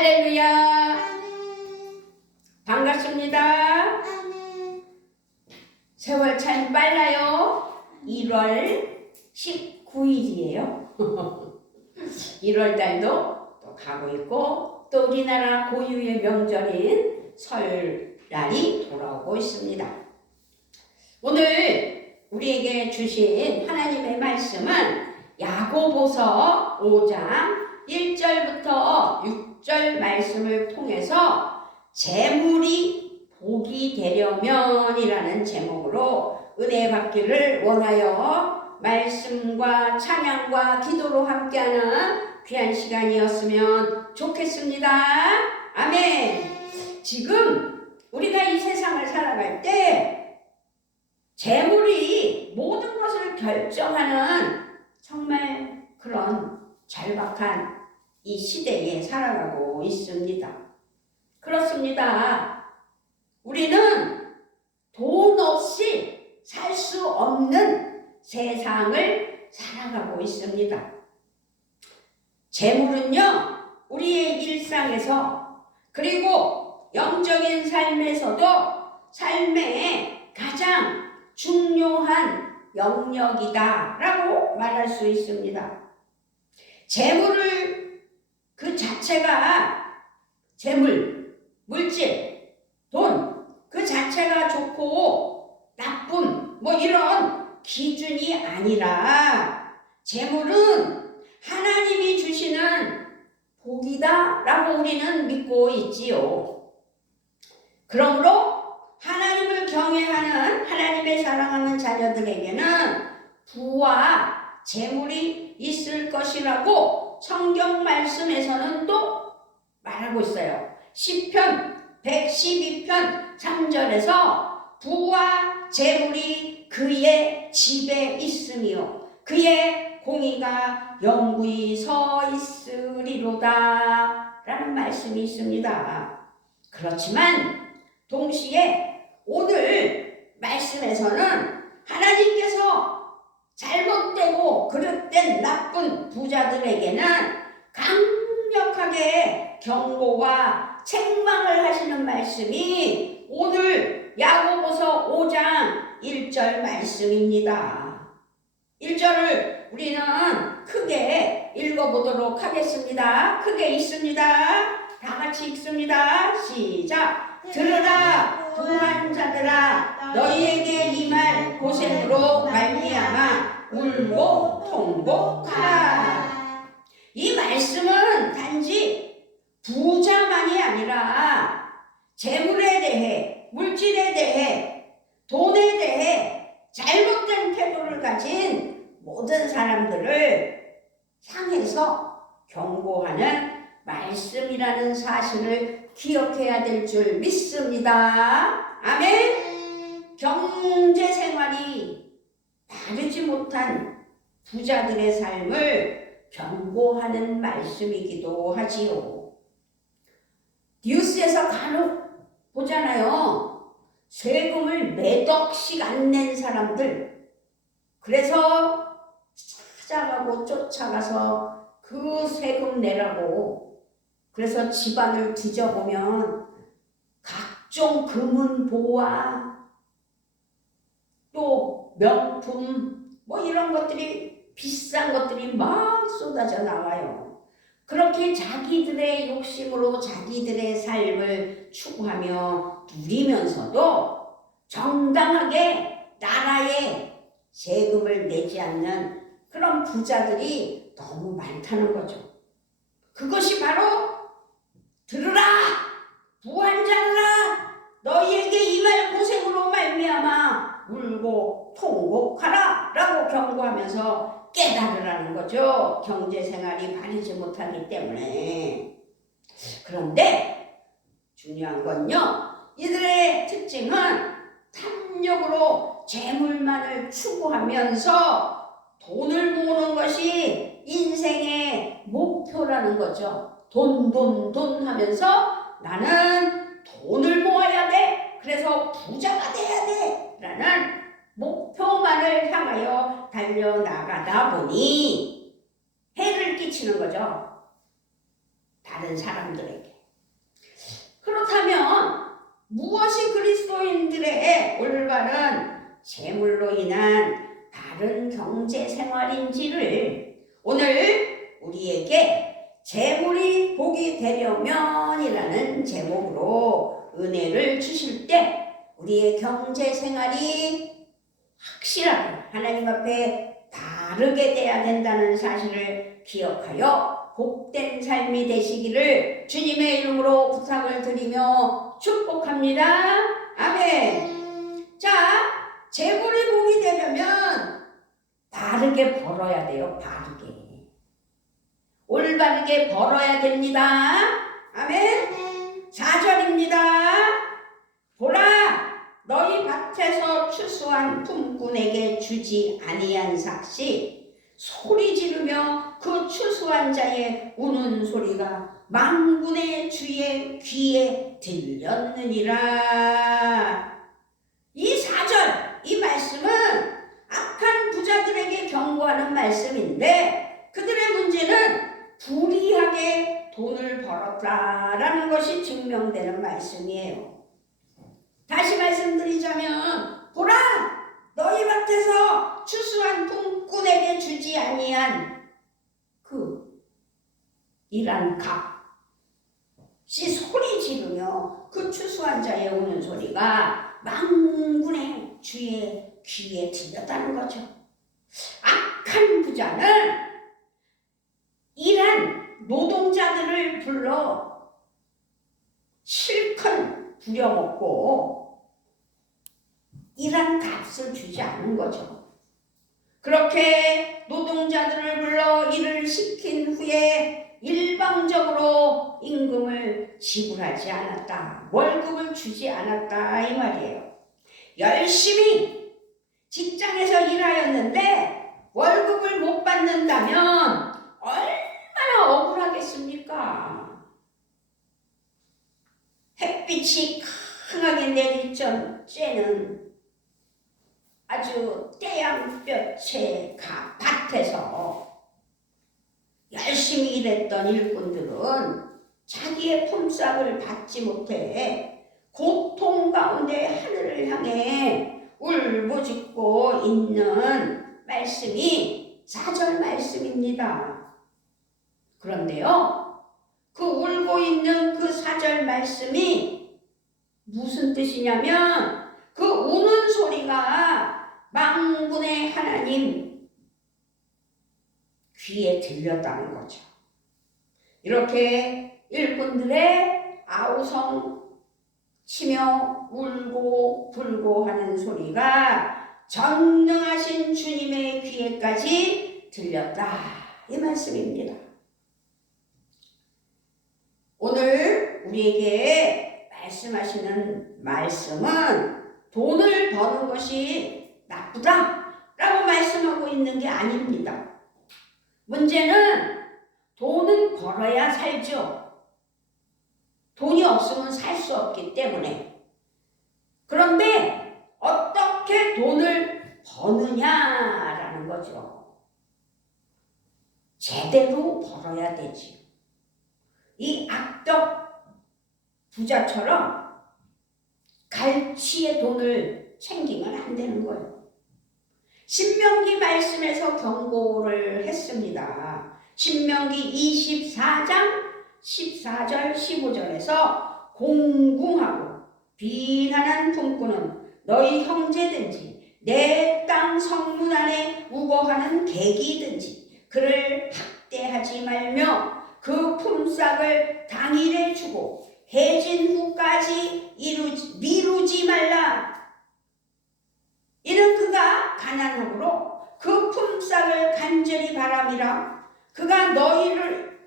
할렐루야. 반갑습니다. 세월 참 빨라요. 1월 19일이에요. 1월 달도 또 가고 있고 또 우리나라 고유의 명절인 설날이 돌아오고 있습니다. 오늘 우리에게 주신 하나님의 말씀은 야고보서 5장 1절부터 6절 말씀을 통해서 재물이 복이 되려면이라는 제목으로 은혜 받기를 원하여 말씀과 찬양과 기도로 함께하는 귀한 시간이었으면 좋겠습니다. 아멘. 지금 우리가 이 세상을 살아갈 때 재물이 모든 것을 결정하는 정말 그런 절박한 이 시대에 살아가고 있습니다. 그렇습니다. 우리는 돈 없이 살 수 없는 세상을 살아가고 있습니다. 재물은요, 우리의 일상에서 그리고 영적인 삶에서도 삶의 가장 중요한 영역이다라고 말할 수 있습니다. 재물을 그 자체가 재물, 물질, 돈 그 자체가 좋고 나쁨 뭐 이런 기준이 아니라 재물은 하나님이 주시는 복이다 라고 우리는 믿고 있지요. 그러므로 하나님을 경외하는 하나님의 사랑하는 자녀들에게는 부와 재물이 있을 것이라고 성경 말씀에서는 또 말하고 있어요. 시편 112편 3절에서 부와 재물이 그의 집에 있으며 그의 공의가 영구히 서 있으리로다 라는 말씀이 있습니다. 그렇지만 동시에 오늘 말씀에서는 하나님께서 잘못되고 그릇된 나쁜 부자들에게는 강력하게 경고와 책망을 하시는 말씀이 오늘 야고보서 5장 1절 말씀입니다. 1절을 우리는 크게 읽어보도록 하겠습니다. 크게 읽습니다. 다 같이 읽습니다. 시작! 들으라 부한 자들아 너희에게 임할 고생으로 말미암아 울고 통곡하라. 이 말씀은 단지 부자만이 아니라 재물에 대해, 물질에 대해, 돈에 대해 잘못된 태도를 가진 모든 사람들을 향해서 경고하는 말씀이라는 사실을 기억해야 될 줄 믿습니다. 아멘. 경제 생활이 바르지 못한 부자들의 삶을 경고하는 말씀이기도 하지요. 뉴스에서 간혹 보잖아요. 세금을 몇 억씩 안 낸 사람들. 그래서 찾아가고 쫓아가서 그 세금 내라고. 그래서 집안을 뒤져보면 각종 금은보화 또 명품 뭐 이런 것들이 비싼 것들이 막 쏟아져 나와요. 그렇게 자기들의 욕심으로 자기들의 삶을 추구하며 누리면서도 정당하게 나라에 세금을 내지 않는 그런 부자들이 너무 많다는 거죠. 그것이 바로 들으라 부한 자들아 너희에게 임할 고생으로 말미암아 울고 통곡하라 라고 경고하면서 깨달으라는 거죠. 경제생활이 바르지 못하기 때문에. 그런데 중요한 건요, 이들의 특징은 탐욕으로 재물만을 추구하면서 돈을 모으는 것이 인생의 목표라는 거죠. 돈 하면서 나는 돈을 모아야 돼. 그래서 부자가 돼야 돼. 라는 목표만을 향하여 달려나가다 보니 해를 끼치는 거죠. 다른 사람들에게. 그리스도인들의 올바른 재물로 인한 바른 경제 생활인지를 오늘 우리에게 재물이 복이 되려면이라는 제목으로 은혜를 주실 때 우리의 경제 생활이 확실하게 하나님 앞에 바르게 돼야 된다는 사실을 기억하여 복된 삶이 되시기를 주님의 이름으로 부탁을 드리며 축복합니다. 아멘. 자, 재물이 복이 되려면 바르게 벌어야 돼요. 바르게. 올바르게 벌어야 됩니다. 아멘. 4절입니다. 보라, 너희 밭에서 추수한 품꾼에게 주지 아니한 삭시 소리 지르며 그 추수한 자의 우는 소리가 만군의 주의 귀에 들렸느니라. 이 4절, 이 말씀은 악한 부자들에게 경고하는 말씀인데 그들의 문제는 불이하게 돈을 벌었다라는 것이 증명되는 말씀이에요. 다시 말씀드리자면 보라, 너희 밭에서 추수한 품꾼에게 주지 아니한 그 일한 값이 소리 지르며 그 추수한 자의 우는 소리가 만군의 주의 귀에 들렸다는 거죠. 악한 부자는 일한 노동자들을 불러 실컷 부려먹고 일한 값을 주지 않는 거죠. 그렇게 노동자들을 불러 일을 시킨 후에 일방적으로 임금을 지불하지 않았다. 월급을 주지 않았다 이 말이에요. 열심히 직장에서 일하였는데 월급을 못 받는다면 얼마나 억울하겠습니까? 햇빛이 강하게 내릴 째는 아주 태양볕에 밭에서 열심히 일했던 일꾼들은 자기의 품삯을 받지 못해 고통 가운데 하늘을 향해 울부짖고 있는 말씀이 4절 말씀입니다. 그런데요, 그 울고 있는 그 4절 말씀이 무슨 뜻이냐면 그 우는 소리가 만군의 하나님 귀에 들렸다는 거죠. 이렇게 일꾼들의 아우성 치며 울고 불고 하는 소리가 전능하신 주님의 귀에까지 들렸다 이 말씀입니다. 오늘 우리에게 말씀하시는 말씀은 돈을 버는 것이 나쁘다라고 말씀하고 있는 게 아닙니다. 문제는 돈은 벌어야 살죠. 돈이 없으면 살 수 없기 때문에. 그런데 어떻게 돈을 버느냐라는 거죠. 제대로 벌어야 되지. 이 악덕 부자처럼 갈취의 돈을 챙기면 안 되는 거예요. 신명기 말씀에서 경고를 했습니다. 신명기 24장 14절 15절에서 공궁하고 비난한 품꾼은 너희 형제든지 내 땅 성문 안에 우거하는 객이든지 그를 학대하지 말며 그 품삯을 당일에 주고 해진 후까지 미루지 말라. 이는 그가 가난함으로 그 품삯을 간절히 바람이라. 그가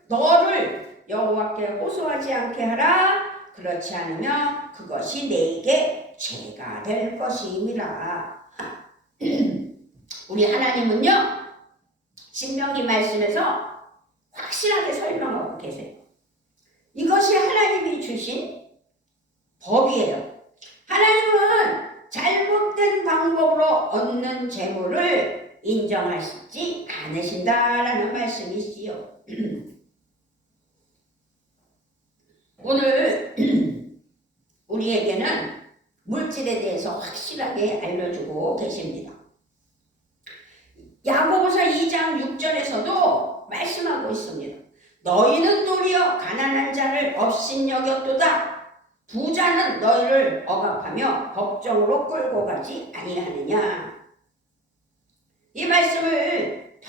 너를 여호와께 호소하지 않게 하라. 그렇지 않으면 그것이 내게 죄가 될 것임이라. 우리 하나님은요, 신명기 말씀에서 확실하게 설명하고 계세요. 이것이 하나님이 주신 법이에요. 하나님은 잘못된 방법으로 얻는 재물을 인정하시지 않으신다라는 말씀이시요. 오늘 우리에게는 물질 사실에 대해서 확실하게 알려주고 계십니다. 야고보서 2장 6절에서도 말씀하고 있습니다. 너희는 도리어 가난한 자를 업신여겼도다. 부자는 너희를 억압하며 법정으로 끌고 가지 아니하느냐. 이 말씀을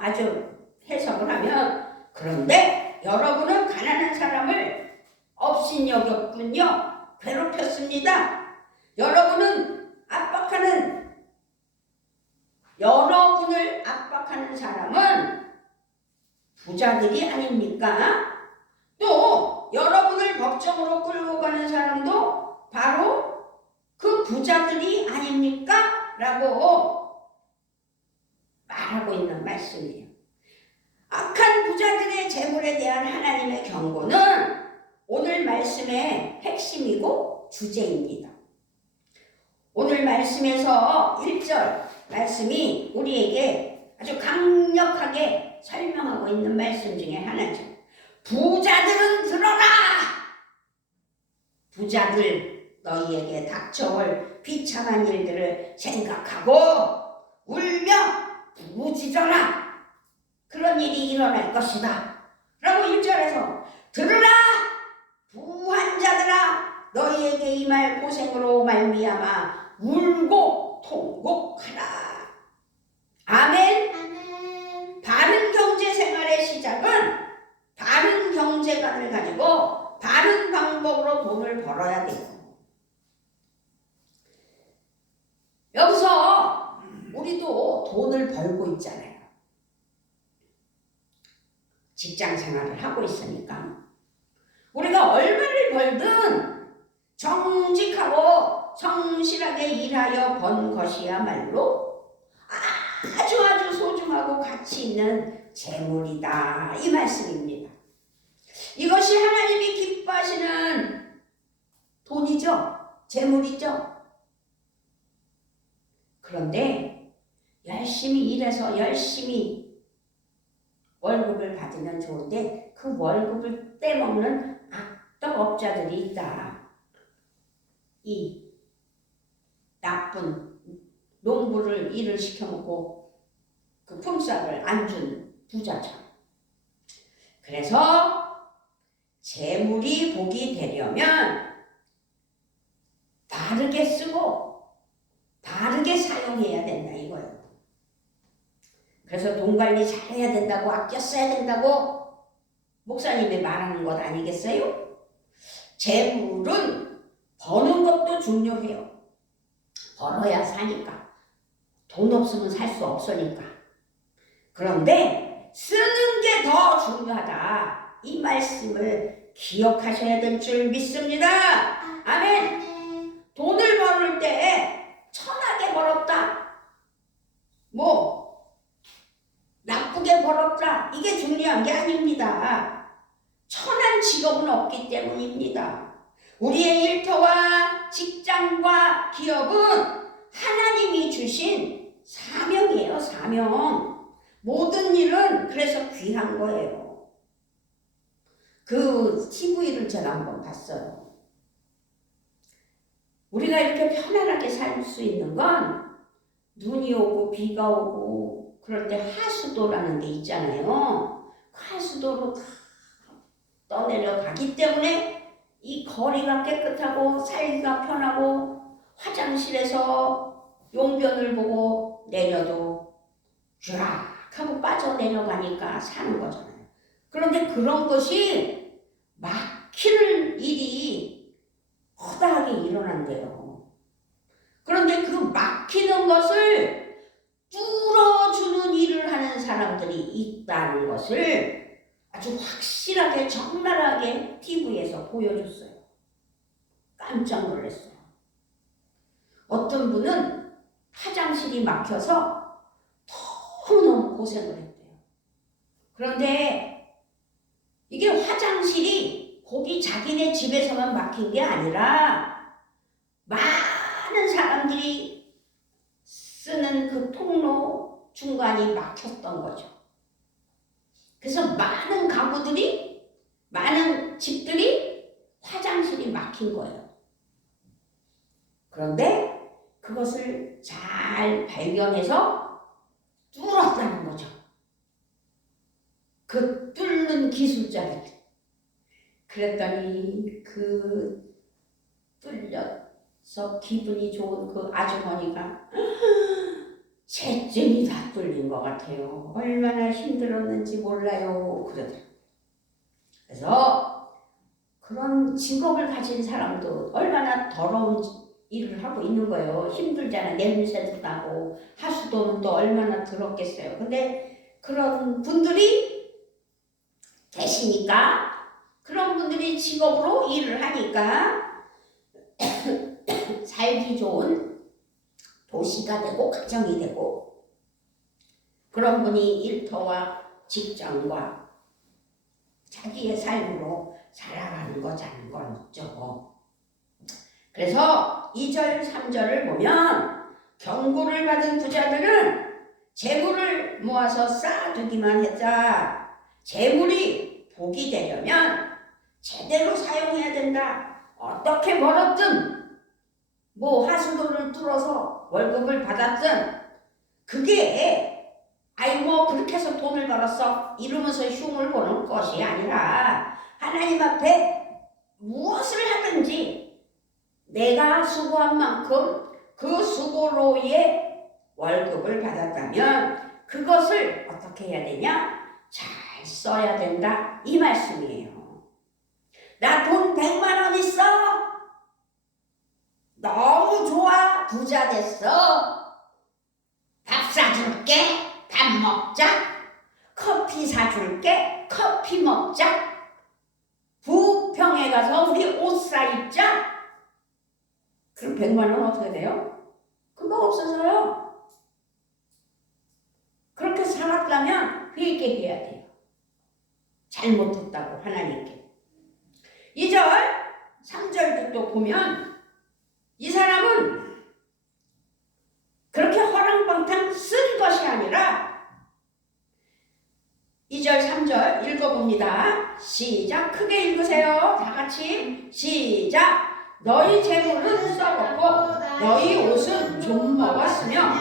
아주 해석을 하면, 그런데 여러분은 가난한 사람을 업신여겼군요. 괴롭혔습니다. 여러분을 압박하는 사람은 부자들이 아닙니까? 또 여러분을 법정으로 끌고 가는 사람도 바로 그 부자들이 아닙니까? 라고 말하고 있는 말씀이에요. 악한 부자들의 재물에 대한 하나님의 경고는 오늘 말씀의 핵심이고 주제입니다. 오늘 말씀에서 1절 말씀이 우리에게 아주 강력하게 설명하고 있는 말씀 중에 하나죠. 부자들은 들어라! 부자들, 너희에게 닥쳐올 비참한 일들을 생각하고 울며 부르짖어라. 그런 일이 일어날 것이다. 라고 1절에서 들으라! 부한 자들아, 너희에게 임할 고생으로 말미암아 울고 통곡하라. 아멘. 아멘. 바른 경제 생활의 시작은 바른 경제관을 가지고 바른 방법으로 돈을 벌어야 돼요. 여기서 우리도 돈을 벌고 있잖아요. 직장 생활을 하고 있으니까 우리가 얼마를 벌든 정직하고 성실하게 일하여 번 것이야말로 아주 소중하고 가치 있는 재물이다, 이 말씀입니다. 이것이 하나님이 기뻐하시는 돈이죠. 재물이죠. 그런데 열심히 일해서 열심히 월급을 받으면 좋은데 그 월급을 떼먹는 악덕업자들이 있다. 이 나쁜 농부를 일을 시켜먹고 그 품삯을 안 준 부자처럼. 그래서 재물이 복이 되려면 바르게 쓰고 바르게 사용해야 된다, 이거예요. 그래서 돈 관리 잘해야 된다고, 아껴 써야 된다고 목사님이 말하는 것 아니겠어요? 재물은 버는 것도 중요해요. 벌어야 사니까. 돈 없으면 살 수 없으니까. 그런데 쓰는 게 더 중요하다, 이 말씀을 기억하셔야 될 줄 믿습니다. 아멘. 돈을 벌을 때 천하게 벌었다, 나쁘게 벌었다, 이게 중요한 게 아닙니다. 천한 직업은 없기 때문입니다. 우리의 일터와 직장과 기업은 하나님이 주신 사명이에요. 사명. 모든 일은 그래서 귀한 거예요. 그 TV를 제가 한번 봤어요. 우리가 이렇게 편안하게 살 수 있는 건 눈이 오고 비가 오고 그럴 때 하수도라는 게 있잖아요. 그 하수도로 다 떠내려가기 때문에 이 거리가 깨끗하고 살기가 편하고 화장실에서 용변을 보고 내려도 쫙 하고 빠져 내려가니까 사는 거잖아요. 그런데 그런 것이 막히는 일이 허다하게 일어난대요. 그런데 그 막히는 것을 뚫어주는 일을 하는 사람들이 있다는 것을 아주 확실하게 적나라하게 TV에서 보여줬어요. 깜짝 놀랐어요. 어떤 분은 화장실이 막혀서 너무너무 고생을 했대요. 그런데 이게 화장실이 거기 자기네 집에서만 막힌 게 아니라 많은 사람들이 쓰는 그 통로 중간이 막혔던 거죠. 그래서 많은 가구들이, 많은 집들이 화장실이 막힌 거예요. 그런데 그것을 잘 발견해서 뚫었다는 거죠. 그 뚫는 기술자를. 그랬더니 그 뚫려서 기분이 좋은 그 아주머니가 셋째이 다 뚫린 것 같아요. 얼마나 힘들었는지 몰라요. 그러더라고요. 그래서 그런 직업을 가진 사람도 얼마나 더러운 일을 하고 있는 거예요. 힘들잖아. 냄새도 나고 하수도는 또 얼마나 더럽겠어요. 근데 그런 분들이 계시니까, 그런 분들이 직업으로 일을 하니까 살기 좋은 도시가 되고 가정이 되고, 그런 분이 일터와 직장과 자기의 삶으로 살아가는 거자는 거죠. 그래서 2절 3절을 보면 경고를 받은 부자들은 재물을 모아서 쌓아두기만 했다. 재물이 복이 되려면 제대로 사용해야 된다. 어떻게 벌었든 뭐 하수도를 뚫어서 월급을 받았든 그게 뭐 그렇게 해서 돈을 벌었어 이러면서 흉을 보는 것이 아니라, 하나님 앞에 무엇을 하든지 내가 수고한 만큼 그 수고로의 월급을 받았다면 그것을 어떻게 해야 되냐? 잘 써야 된다, 이 말씀이에요. 나 돈 100만 원 있어. 너무 좋아. 부자 됐어. 밥 사줄게. 밥 먹자. 커피 사줄게. 커피 먹자. 부평에 가서 우리 옷 사입자. 그럼 100만 원 어떻게 돼요? 금방 없어져요. 그렇게 살았다면 회개해야 돼요. 잘못했다고 하나님께. 2절 3절도 보면 이 사람은 그렇게 허랑방탕 쓴 것이 아니라, 2절 3절 읽어봅니다. 시작. 크게 읽으세요. 다 같이 시작. 너희 재물은 썩었고 너희 옷은 좀 먹었으며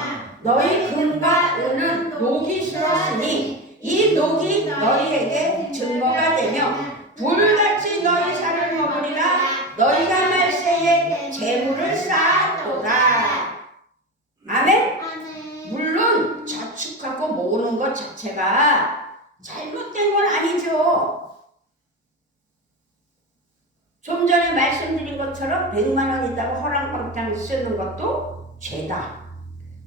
너희 금과 은은 녹이 슬었으니 이 녹이 너희에게 증거가 되며 불같이 너희 살을 먹으리라. 너희가 말세에 재물을 쌓았도다. 아멘. 물론 저축하고 모으는 것 자체가 잘못된 건 아니죠. 좀 전에 말씀드린 것처럼 100만 원 있다고 허랑방탕 쓰는 것도 죄다.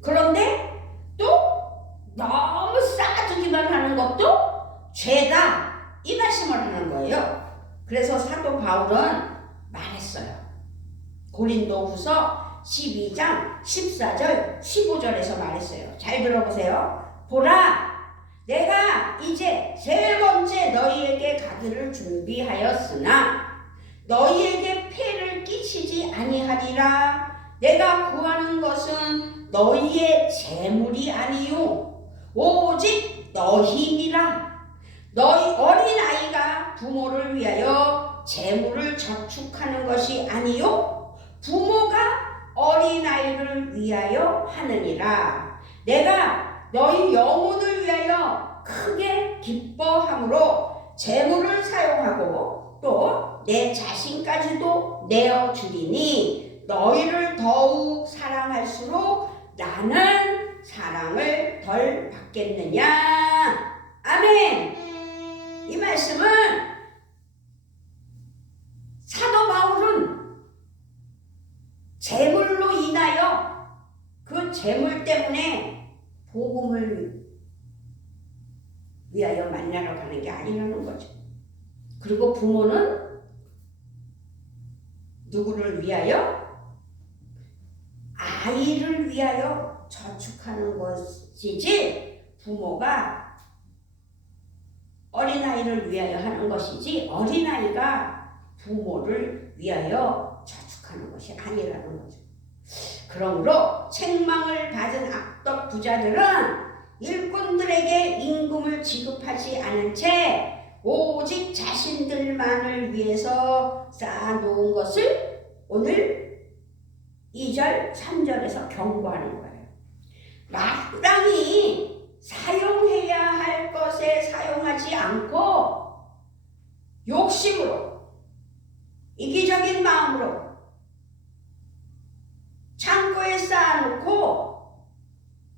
그런데 또 너무 쌓아두기만 하는 것도 죄다, 이 말씀을 하는 거예요. 그래서 사도 바울은 말했어요. 고린도후서 12장 14절 15절에서 말했어요. 잘 들어보세요. 보라, 내가 이제 세 번째 너희에게 가기를 준비하였으나 너희에게 폐를 끼치지 아니하리라. 내가 구하는 것은 너희의 재물이 아니요 오직 너희니라. 너희 어린아이가 부모를 위하여 재물을 저축하는 것이 아니요 부모가 어린아이를 위하여 하느니라. 내가 너희 영혼을 위하여 크게 기뻐함으로 재물을 사용하고 또 내 자신까지도 내어주리니 너희를 더욱 사랑할수록 나는 사랑을 덜 받겠느냐. 아멘. 이 말씀은 사도 바울은 재물로 인하여 그 재물 때문에 복음을 위하여 만나러 가는 게 아니라는 거죠. 그리고 부모는 누구를 위하여? 아이를 위하여 저축하는 것이지, 부모가 어린아이를 위하여 하는 것이지 어린아이가 부모를 위하여 저축하는 것이 아니라는 거죠. 그러므로 책망을 받은 악덕 부자들은 일꾼들에게 임금을 지급하지 않은 채 오직 자신들만을 위해서 쌓아놓은 것을 오늘 2절, 3절에서 경고하는 거예요. 마땅히 사용해야 할 것에 사용하지 않고 욕심으로, 이기적인 마음으로 창고에 쌓아놓고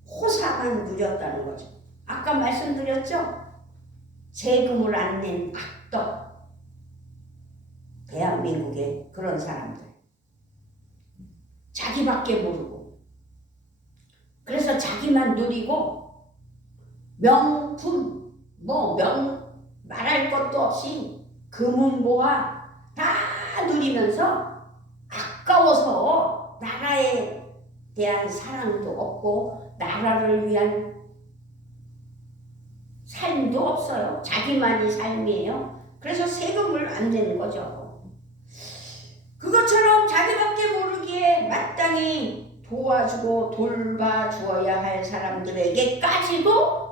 호사만 누렸다는 거죠. 아까 말씀드렸죠? 세금을 안 낸 악덕. 대한민국의 그런 사람들. 자기밖에 모르고. 그래서 자기만 누리고 명품, 말할 것도 없이 금은보화 다 누리면서 아까워서 나라에 대한 사랑도 없고 나라를 위한 삶도 없어요. 자기만이 삶이에요. 그래서 세금을 안 내는 거죠. 그것처럼 자기밖에 모르기에 마땅히 도와주고 돌봐주어야 할 사람들에게까지도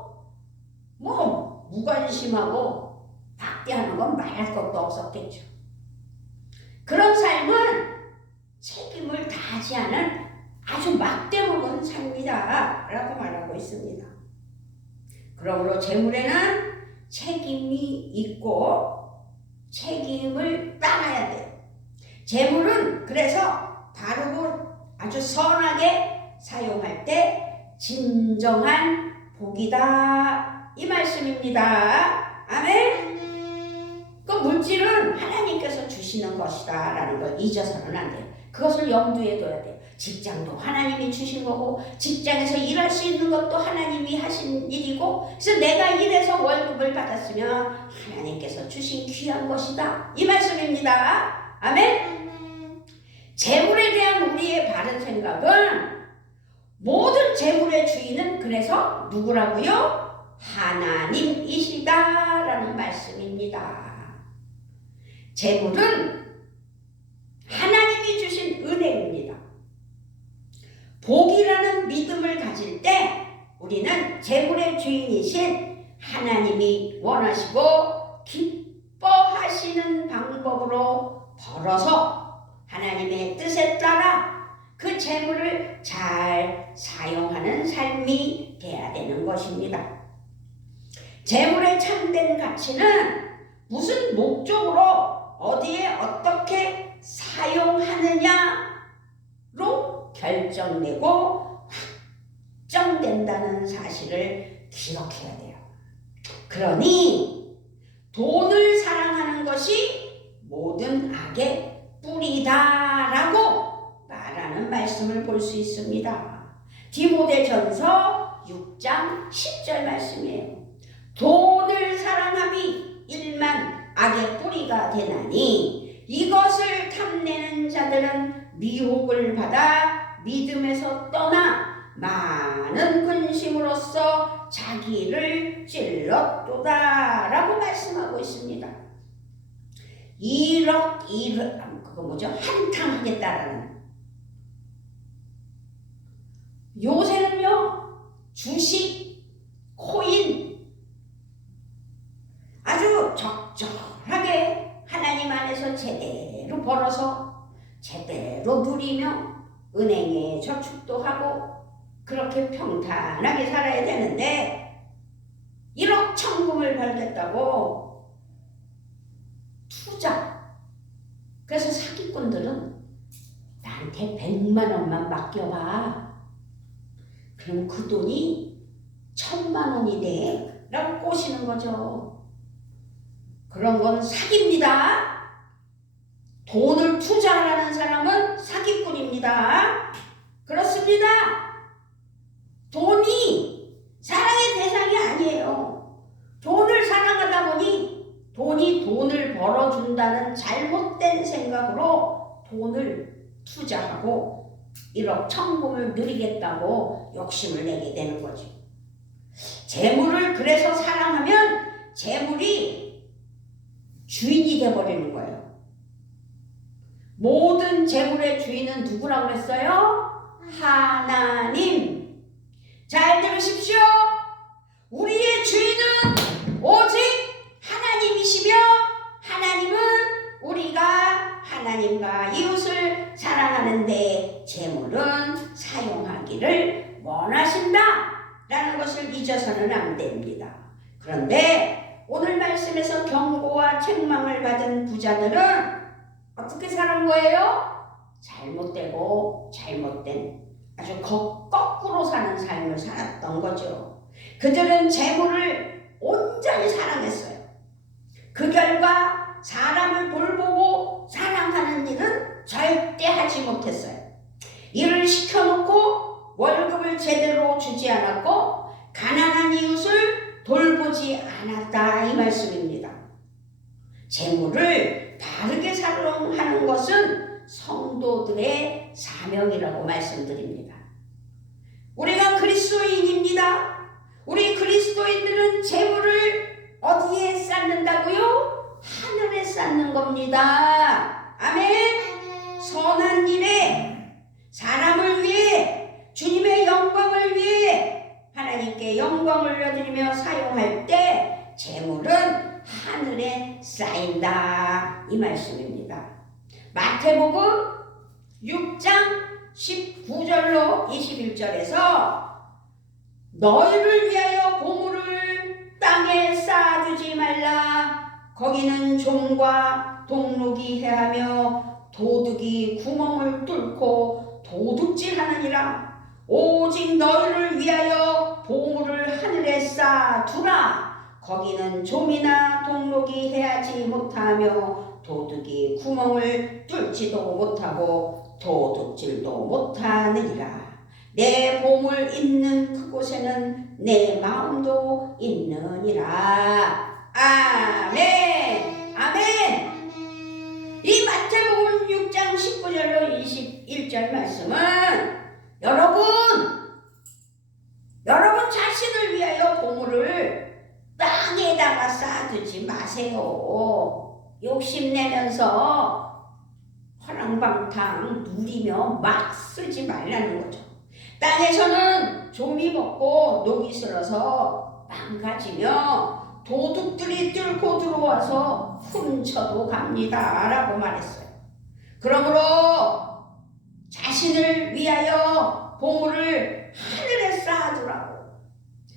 무관심하고 박대하는 건 말할 것도 없었겠죠. 그런 삶은 책임을 다하지 않은 아주 막대먹은 삶이다 라고 말하고 있습니다. 그러므로 재물에는 책임이 있고 책임을 따라야 돼요. 재물은 그래서 바르고 아주 선하게 사용할 때 진정한 복이다 이 말씀입니다. 아멘. 그 물질은 하나님께서 주시는 것이다 라는 걸 잊어서는 안 돼요. 그것을 염두에 둬야 돼요. 직장도 하나님이 주신 거고 직장에서 일할 수 있는 것도 하나님이 하신 일이고, 그래서 내가 일해서 월급을 받았으면 하나님께서 주신 귀한 것이다 이 말씀입니다. 아멘. 재물에 대한 우리의 바른 생각은 모든 재물의 주인은 그래서 누구라고요? 하나님이시다 라는 말씀입니다. 재물은 하나님이 주신 은혜입니다. 복이라는 믿음을 가질 때 우리는 재물의 주인이신 하나님이 원하시고 기뻐하시는 방법으로 벌어서 하나님의 뜻에 따라 그 재물을 잘 사용하는 삶이 돼야 되는 것입니다. 재물의 참된 가치는 무슨 목적으로 어디에 어떻게 사용하느냐로 결정되고 확정된다는 사실을 기억해야 돼요. 그러니 돈을 사랑하는 것이 모든 악의 뿌리다라고 말하는 말씀을 볼 수 있습니다. 디모데전서 6장 10절 말씀이에요. 돈을 사랑함이 일만 악의 뿌리가 되나니 이것을 탐내는 자들은 미혹을 받아 믿음에서 떠나 많은 근심으로써 자기를 찔렀도다 라고 말씀하고 있습니다. 한탕하겠다라는. 요새는요, 주식, 코인 아주 적절하게 하나님 안에서 제대로 벌어서 제대로 누리며 은행에 저축도 하고 그렇게 평탄하게 살아야 되는데 1억 천금을 벌겠다고 투자. 그래서 사기꾼들은 나한테 100만 원만 맡겨봐. 그럼 그 돈이 1000만 원이 돼 라고 꼬시는 거죠. 그런 건 사기입니다. 돈을 투자하라는 사람은 사기꾼입니다. 그렇습니다. 돈이 사랑의 대상이 아니에요. 돈을 사랑하다 보니 돈이 돈을 벌어준다는 잘못된 생각으로 돈을 투자하고 1억 천금을 누리겠다고 욕심을 내게 되는 거죠. 재물을 그래서 사랑하면 재물이 주인이 되어버리는 거예요. 모든 재물의 주인은 누구라고 그랬어요? 하나님. 잘 들으십시오. 우리의 주인은 오직 하나님이시며 하나님은 우리가 하나님과 이웃을 사랑하는 데 재물은 사용하기를 원하신다 라는 것을 잊어서는 안 됩니다. 그런데 오늘 말씀에서 경고와 책망을 받은 부자들은 어떻게 사는 거예요? 잘못된 아주 거꾸로 사는 삶을 살았던 거죠. 그들은 재물을 온전히 사랑했어요. 그 결과 사람을 돌보고 사랑하는 일은 절대 하지 못했어요. 일을 시켜놓고 월급을 제대로 주지 않았고 가난한 이웃을 돌보지 않았다 이 말씀입니다. 재물을 바르게 사용하는 것은 성도들의 사명이라고 말씀드립니다. 우리가 그리스도인입니다. 우리 그리스도인들은 재물을 어디에 쌓는다고요? 하늘에 쌓는 겁니다. 아멘. 선한 일에, 사람을 위해, 주님의 영광을 위해 하나님께 영광을 올려드리며 사용할 때 재물은 하늘에 쌓인다 이 말씀입니다. 마태복음 6장 19절로 21절에서 너희를 위하여 보물을 땅에 쌓아두지 말라. 거기는 좀과 동록이 해하며 도둑이 구멍을 뚫고 도둑질하느니라. 오직 너희를 위하여 보물을 하늘에 쌓아두라. 거기는 좀이나 동록이 해하지 못하며 도둑이 구멍을 뚫지도 못하고 도둑질도 못하느니라. 내 보물 있는 그곳에는 내 마음도 있느니라. 아멘. 아멘. 이 마태복음 6장 19절로 21절 말씀은 여러분 자신을 위하여 보물을 땅에다가 쌓아두지 마세요. 욕심내면서 허랑방탕 누리며 막 쓰지 말라는 거죠. 땅에서는 좀이 먹고 녹이 슬어서 망가지며 도둑들이 뚫고 들어와서 훔쳐도 갑니다 라고 말했어요. 그러므로 자신을 위하여 보물을 하늘에 쌓아두라고.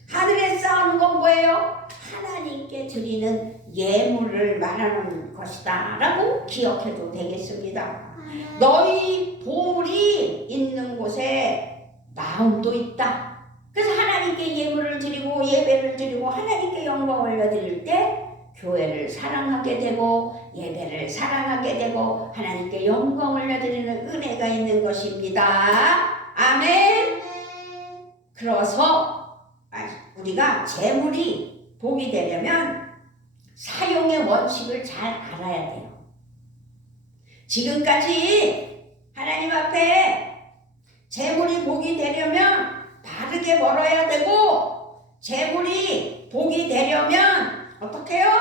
하늘에 쌓는 건 뭐예요? 하나님께 드리는 예물을 말하는 것이다 라고 기억해도 되겠습니다. 너희 보물이 있는 곳에 마음도 있다. 그래서 하나님께 예물을 드리고 예배를 드리고 하나님께 영광을 올려드릴 때 교회를 사랑하게 되고 예배를 사랑하게 되고 하나님께 영광을 올려드리는 은혜가 있는 것입니다. 아멘. 그래서 우리가 재물이 복이 되려면 사용의 원칙을 잘 알아야 돼요. 지금까지 하나님 앞에 재물이 복이 되려면 바르게 벌어야 되고 재물이 복이 되려면 어떻게 해요?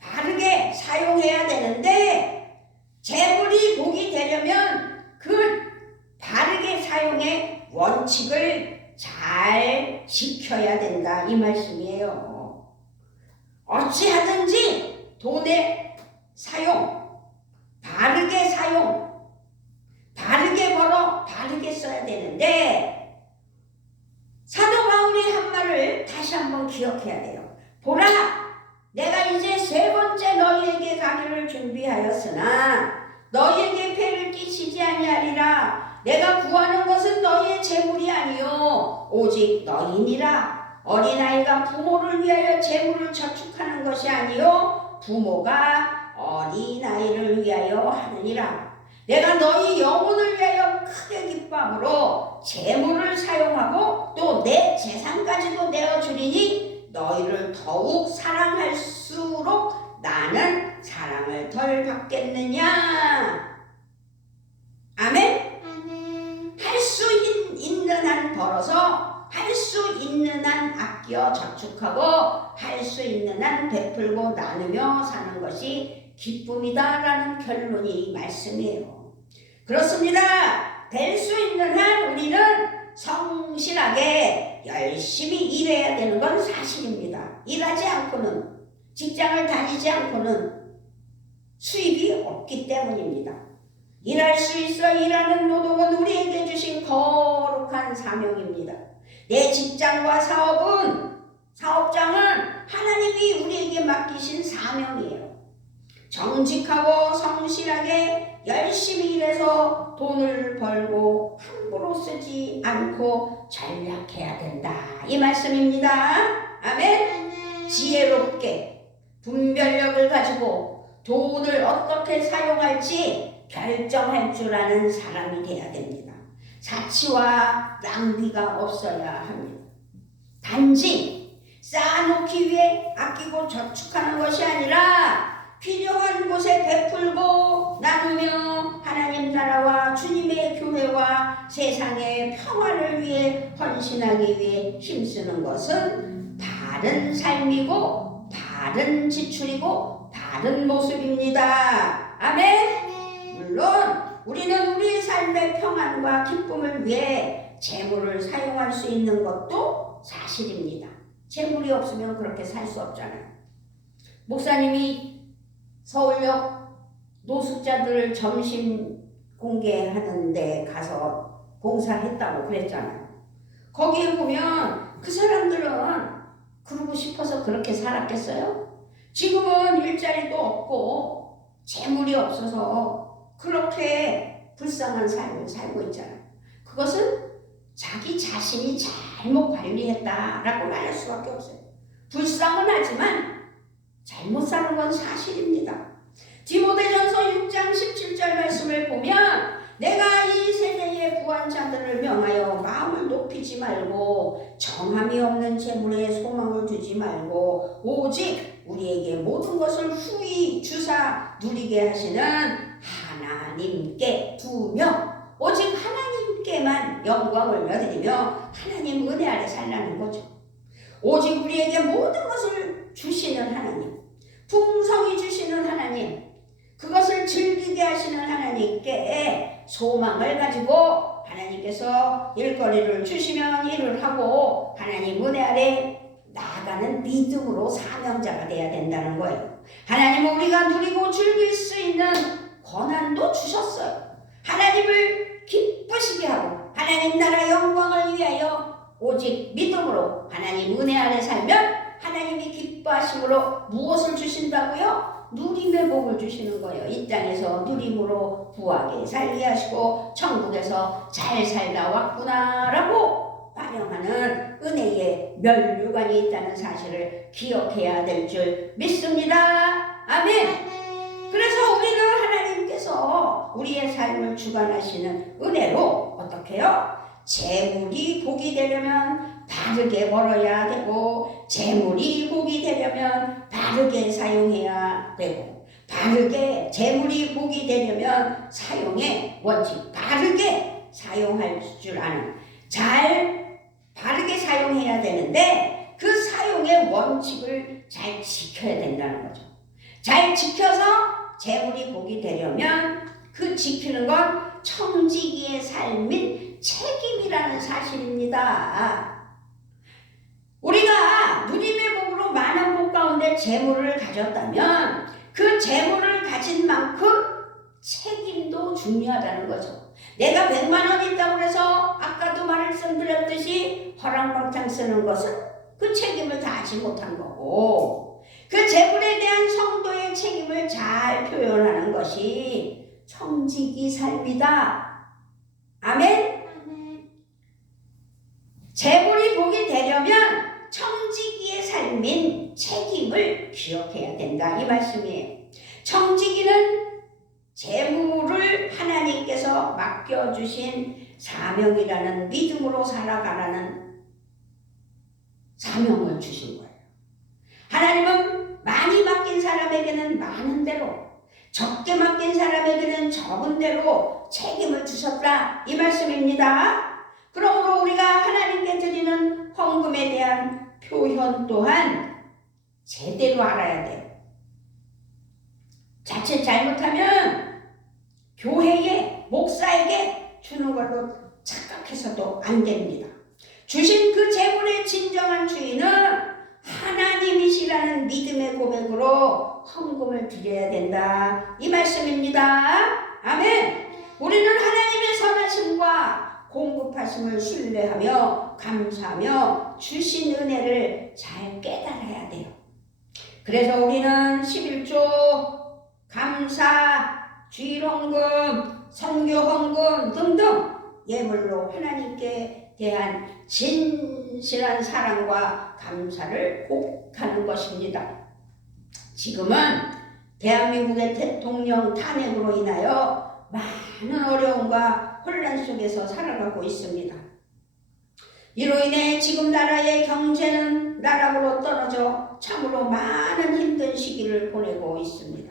바르게 사용해야 되는데 재물이 복이 되려면 그 바르게 사용의 원칙을 잘 지켜야 된다 이 말씀이에요. 어찌하든지 돈의 사용, 바르게 사용, 바르게 벌어 바르게 써야 되는데 사도 바울이 한 말을 다시 한번 기억해야 돼요. 보라, 내가 이제 세 번째 너희에게 가기를 준비하였으나 너희에게 폐를 끼치지 아니하리라. 내가 구하는 것은 너희의 재물이 아니요 오직 너희니라. 어린아이가 부모를 위하여 재물을 저축하는 것이 아니요 부모가 어린아이를 위하여 하느니라. 내가 너희 영혼을 위하여 크게 기뻐함으로 재물을 사용하고 또 내 재산까지도 내어주리니 너희를 더욱 사랑할수록 나는 사랑을 덜 받겠느냐. 아멘. 할 수 있는 한 벌어서 할 수 있는 한 아껴 저축하고 할 수 있는 한 베풀고 나누며 사는 것이 기쁨이다라는 결론이 말씀이에요. 그렇습니다. 될 수 있는 한 우리는 성실하게 열심히 일해야 되는 건 사실입니다. 일하지 않고는 직장을 다니지 않고는 수입이 없기 때문입니다. 일할 수 있어 일하는 노동은 우리에게 주신 거룩한 사명입니다. 내 직장과 사업장은 하나님이 우리에게 맡기신 사명이에요. 정직하고 성실하게 열심히 일해서 돈을 벌고 함부로 쓰지 않고 전략해야 된다. 이 말씀입니다. 아멘. 지혜롭게 분별력을 가지고 돈을 어떻게 사용할지 결정할 줄 아는 사람이 돼야 됩니다. 사치와 낭비가 없어야 합니다. 단지 쌓아놓기 위해 아끼고 저축하는 것이 아니라 필요한 곳에 베풀고 나누며 하나님 나라와 주님의 교회와 세상의 평화를 위해 헌신하기 위해 힘쓰는 것은 바른 삶이고 바른 지출이고 바른 모습입니다. 아멘. 물론 우리는 우리의 삶의 평안과 기쁨을 위해 재물을 사용할 수 있는 것도 사실입니다. 재물이 없으면 그렇게 살 수 없잖아요. 목사님이 서울역 노숙자들 점심 공개하는 데 가서 봉사했다고 그랬잖아요. 거기에 보면 그 사람들은 그러고 싶어서 그렇게 살았겠어요? 지금은 일자리도 없고 재물이 없어서 그렇게 불쌍한 삶을 살고 있잖아요. 그것은 자기 자신이 잘못 관리했다라고 말할 수밖에 없어요. 불쌍은 하지만 잘못 사는 건 사실입니다. 디모데전서 6장 17절 말씀을 보면 내가 이 세대의 부한자들을 명하여 마음을 높이지 말고 정함이 없는 재물에 소망을 두지 말고 오직 우리에게 모든 것을 후히 주사 누리게 하시는 하나님께 두며 오직 하나님께만 영광을 드리며 하나님 은혜 아래 살라는 거죠. 오직 우리에게 모든 것을 주시는 하나님, 풍성히 주시는 하나님, 그것을 즐기게 하시는 하나님께 소망을 가지고 하나님께서 일거리를 주시면 일을 하고 하나님 은혜 아래 나아가는 믿음으로 사명자가 되어야 된다는 거예요. 하나님은 우리가 누리고 즐길 수 있는 권한도 주셨어요. 하나님을 기쁘시게 하고 하나님 나라 영광을 위하여 오직 믿음으로 하나님 은혜 아래 살면 하나님이 기뻐하심으로 무엇을 주신다고요? 누림의 복을 주시는 거예요. 이 땅에서 누림으로 부하게 살게 하시고 천국에서 잘 살다 왔구나라고 반영하는 은혜의 면류관이 있다는 사실을 기억해야 될 줄 믿습니다. 아멘. 그래서 우리는 하나님께서 우리의 삶을 주관하시는 은혜로 어떻게 해요? 재물이 복이 되려면 바르게 벌어야 되고 재물이 복이 되려면 바르게 사용해야 되고 바르게 재물이 복이 되려면 사용의 원칙 바르게 사용할 줄 아는 바르게 사용해야 되는데 그 사용의 원칙을 잘 지켜야 된다는 거죠. 잘 지켜서 재물이 복이 되려면 그 지키는 건 청지기의 삶인 책임이라는 사실입니다. 우리가 누림의 복으로 많은 복 가운데 재물을 가졌다면 그 재물을 가진 만큼 책임도 중요하다는 거죠. 내가 100만 원 있다고 해서 아까도 말씀드렸듯이 허랑방탕 쓰는 것은 그 책임을 다하지 못한 거고 그 재물에 대한 성도의 책임을 잘 표현하는 것이 청지기 삶이다. 아멘. 재물이 복이 되려면 청지기의 삶인 책임을 기억해야 된다. 이 말씀이에요. 청지기는 재물을 하나님께서 맡겨주신 사명이라는 믿음으로 살아가라는 사명을 주신 거예요. 하나님은 많이 맡긴 사람에게는 많은 대로 적게 맡긴 사람에게는 적은 대로 책임을 주셨다. 이 말씀입니다. 그러므로 우리가 하나님께 드리는 헌금에 대한 표현 또한 제대로 알아야 돼요. 자칫 잘못하면 교회에 목사에게 주는 걸로 착각해서도 안 됩니다. 주신 그 재물의 진정한 주인은 하나님이시라는 믿음의 고백으로 헌금을 드려야 된다. 이 말씀입니다. 공급하심을 신뢰하며 감사하며 주신 은혜를 잘 깨달아야 돼요. 그래서 우리는 11조, 감사, 주일헌금, 선교헌금 등등 예물로 하나님께 대한 진실한 사랑과 감사를 꼭 하는 것입니다. 지금은 대한민국의 대통령 탄핵으로 인하여 많은 어려움과 혼란 속에서 살아가고 있습니다. 이로 인해 지금 나라의 경제는 나락으로 떨어져 참으로 많은 힘든 시기를 보내고 있습니다.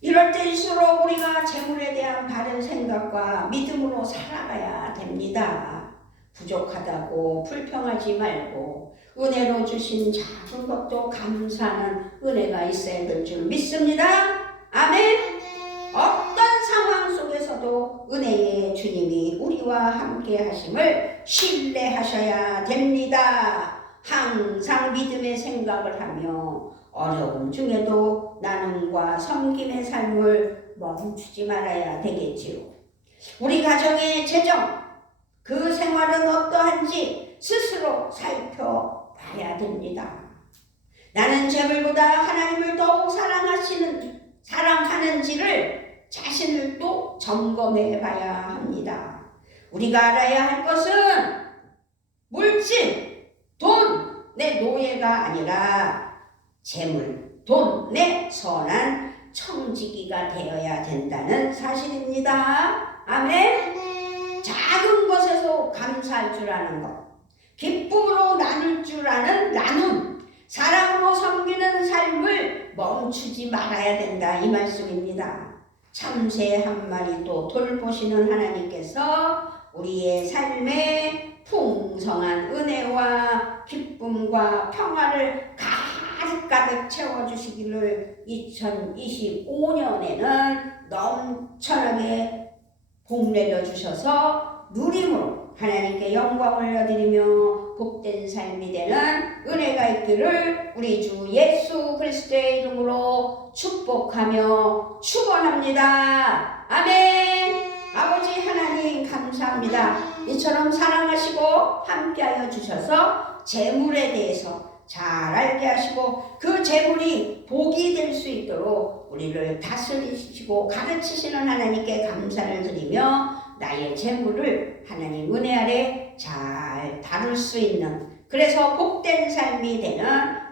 이럴 때일수록 우리가 재물에 대한 바른 생각과 믿음으로 살아가야 됩니다. 부족하다고 불평하지 말고 은혜로 주신 작은 것도 감사하는 은혜가 있어야 될 줄 믿습니다. 아멘. 어떤 상황 속에서도 은혜의 주님이 우리와 함께 하심을 신뢰하셔야 됩니다. 항상 믿음의 생각을 하며 어려움 중에도 나눔과 섬김의 삶을 멈추지 말아야 되겠지요. 우리 가정의 재정, 그 생활은 어떠한지 스스로 살펴봐야 됩니다. 나는 재물보다 하나님을 더욱 사랑하는지를 자신을 또 점검해 봐야 합니다. 우리가 알아야 할 것은 물질, 돈, 내 노예가 아니라 재물, 돈, 내 선한 청지기가 되어야 된다는 사실입니다. 아멘. 작은 것에서 감사할 줄 아는 것, 기쁨으로 나눌 줄 아는 나눔, 사랑으로 섬기는 삶을 멈추지 말아야 된다, 이 말씀입니다. 참새 한 마리도 돌보시는 하나님께서 우리의 삶에 풍성한 은혜와 기쁨과 평화를 가득 채워주시기를 2025년에는 넘쳐나게 복 내려주셔서 누림으로 하나님께 영광 올려드리며 복된 삶이 되는 은혜가 있기를 우리 주 예수 그리스도의 이름으로 축복하며 축원합니다. 아멘. 아버지 하나님 감사합니다. 이처럼 사랑하시고 함께하여 주셔서 재물에 대해서 잘 알게 하시고 그 재물이 복이 될 수 있도록 우리를 다스리시고 가르치시는 하나님께 감사를 드리며 나의 재물을 하나님 은혜 아래 잘 다룰 수 있는, 그래서 복된 삶이 되는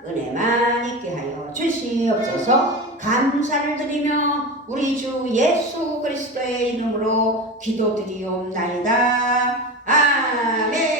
은혜만 있게 하여 주시옵소서. 감사를 드리며 우리 주 예수 그리스도의 이름으로 기도드리옵나이다. 아멘.